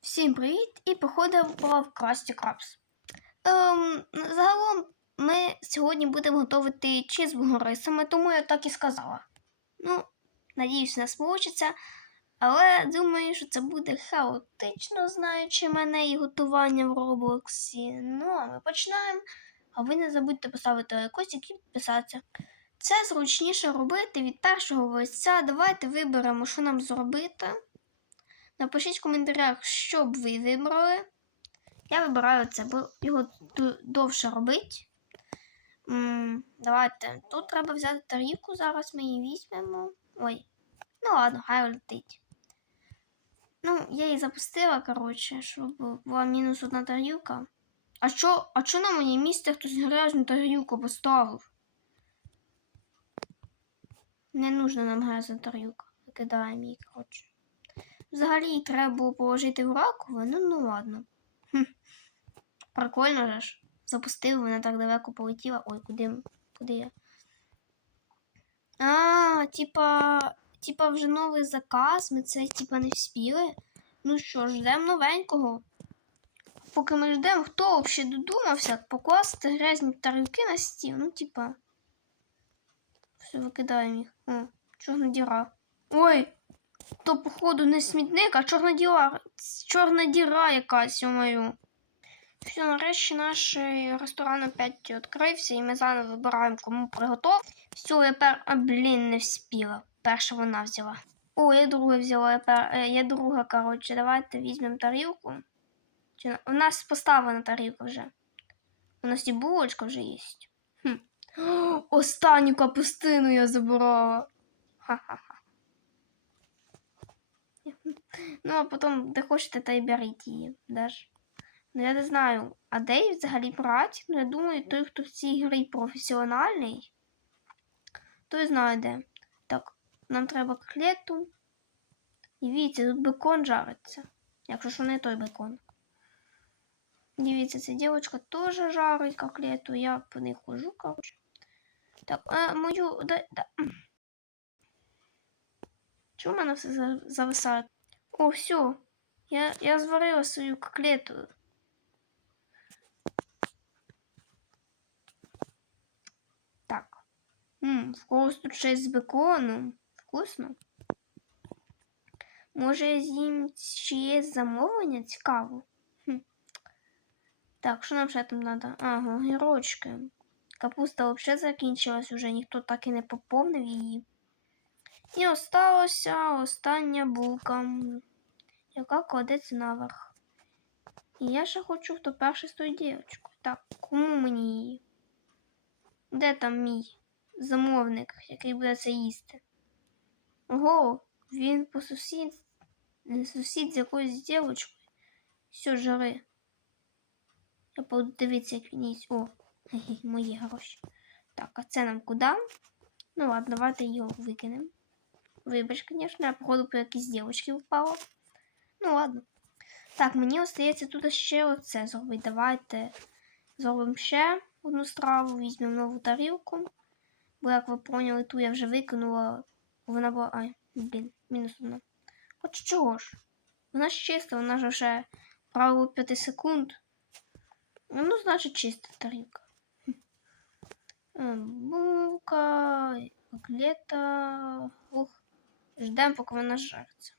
Всім привіт! І походимо в Красті Крабс. Ем, загалом ми сьогодні будемо готувати чізбургери, саме тому я так і сказала. Ну, надіюсь, не вийде, але думаю, що це буде хаотично, знаючи мене і готування в Роблоксі. Ну, а ми починаємо. А ви не забудьте поставити лайкосик і підписатися. Це зручніше робити від першого лиця. Давайте виберемо, що нам зробити. Напишіть в коментарях, що б ви вибрали. Я вибираю це, бо його довше робить. Давайте. Тут треба взяти тарілку, зараз ми її візьмемо. Ой. Ну ладно, хай летить. Ну, я її запустила, коротше, щоб була мінус одна тарілка. А що, а що на моє місце хтось грязну тарілку поставив? Не нужна нам грязна тарілка. Викидаємо її, коротше. Взагалі треба було положити в раковину, ну ладно. Хм. Прикольно же ж. Запустив, вона так далеко полетіла. Ой, куди, куди я? А, типа, типа вже новий заказ, ми це типа не вспіли. Ну що ждемо новенького. Поки ми ждемо, хто взагалі додумався покласти грязні тарілки на стіл. Ну, типа. Все, викидаємо їх. О, чорна діра. Ой! То, походу, не смітник, а чорна діра. Чорна діра якась, мою. Все, нарешті наш е, ресторан опять відкрився, і ми заново вибираємо, кому приготов. Все, я пер... А, блін, не вспіла. Перша вона взяла. О, я друге взяла, я, пер... е, я друга, коротше. Давайте візьмемо тарілку. Чи... У нас поставлена тарілка вже. У нас і булочка вже є. Хм. Останню капустину я забрала. Ха-ха-ха. Ну, а потім, де хочете, та й беріть її. Даш. Ну, я не знаю, а де її взагалі брати? Ну, я думаю, той, хто в цій грі професіональний, той знає де. Так, нам треба котлету. І дивіться, тут бекон жариться. Якщо що не той бекон. Дивіться, ця дівчинка теж жарить котлету, я по них хожу, коротше. Так, а мою. Да, да. Чому в мене все за- зависає? О, все. Я, я зварила свою котлету. Так. М, в когось тут щось з беконом. Вкусно. Може, з'їм чиєсь замовлення цікаво. Хм. Так, що нам ще там треба? Ага, гірочки. Капуста взагалі закінчилась уже, ніхто так і не поповнив її. І осталася остання булка, яка кладеться наверх. І я ще хочу, хто перший стоїть дівчинку. Так, кому мені її? Де там мій замовник, який буде це їсти? Ого, він по сусід, не сусід з якоюсь дівчинкою. Все жари. Я буду як він їсть. О, хе-хе, мої гроші. Так, а це нам куди? Ну ладно, давайте його викинемо. Вибач, конечно, я походу по якійсь дівчинці впала. Ну ладно. Так, мені остається тут ще оце зробити. Давайте зробимо ще одну страву, візьмемо нову тарілку. Бо, як ви поняли, ту я вже викинула. Вона була. Ай, блін, мінус одна. Хоч чого ж? Вона ж чиста, вона ж вже правило 5 секунд. Ну, значить, чиста тарілка. Е, Булка, котлета. Ух. Ждемо, поки вона жариться.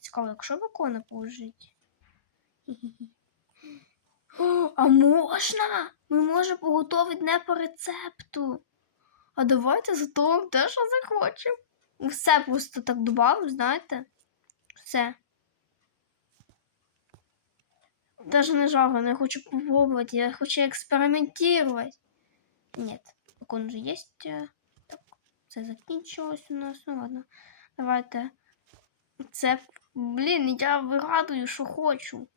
Цікаво, якщо бекона положити. А можна? Ми можемо поготовити не по рецепту. А давайте зготовимо те, що захочемо. Все просто так добавимо, знаєте? Все. Даже не жарко, я хочу попробовать, я хочу експериментировать. Нет, бекон же есть. Так, це закінчилось у нас. Ну ладно. Давайте. Це, блін, я вигадую, що хочу.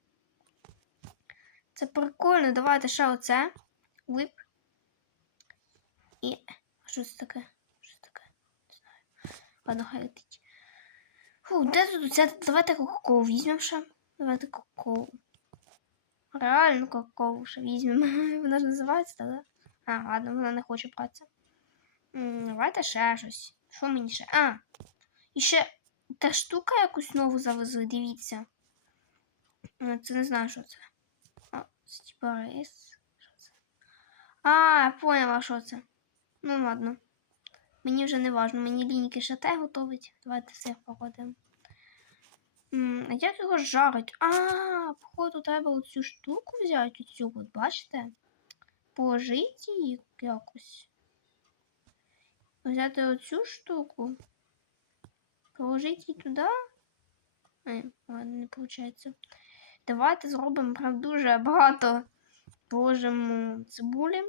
Це прикольно. Давайте ще оце. Whip. І. Що це таке? Що це таке? Не знаю. Ладно, хай летить. Фу, де тут це? Давайте кока-колу візьмемо ще. Давайте кока-колу. Реально кока-колу ще візьмемо. Вона ж називається, так? Да? А, ладно, вона не хоче братися. Давайте ще щось. Що мені ще? А! І ще та штука якусь нову завезли, дивіться. Ну, Це не знаю, що це. А, це. Що це? А, поняла, що це. Ну ладно. Мені вже не важно, мені ліньки ще те готовить. Давайте сир покладемо. А як його жарить? А, походу, треба оцю штуку взяти, оцю, от бачите? Положити її якось. Взяти оцю штуку. Положити її туди. Ай, ладно, не виходить. Давайте зробимо прям дуже багато. Положимо цибулі.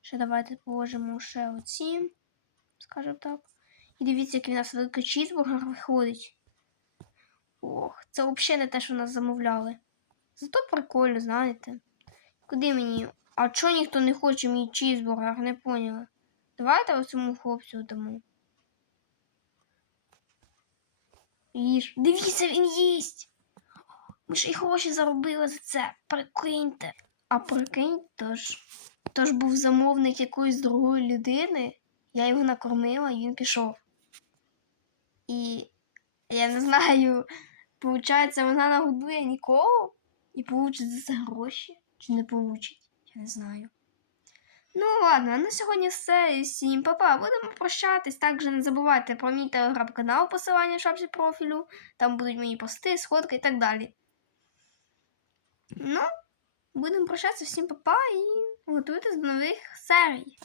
Ще давайте положимо ще оці, скажімо так. І дивіться, який в нас великий чізбургер виходить. Ох, це взагалі не те, що нас замовляли. Зато прикольно, знаєте. Куди мені? А чого ніхто не хоче мій чізбургер? Не поняла. Давайте ось цьому хлопцю дамо. Їж. Дивіться, він їсть. Ми ж і гроші заробили за це. Прикиньте. А прикинь, тож, тож був замовник якоїсь другої людини. Я його накормила, і він пішов. І я не знаю, получається, вона нагодує нікого і получить за це гроші. Чи не получить? Я не знаю. Ну ладно, на сьогодні все. Всім па-па. Будемо прощатись. Також не забувайте про мій телеграм-канал, посилання в шапці профілю. Там будуть мої пости, сходки і так далі. Ну, будемо прощатися всім па-па і готуйтесь до нових серій.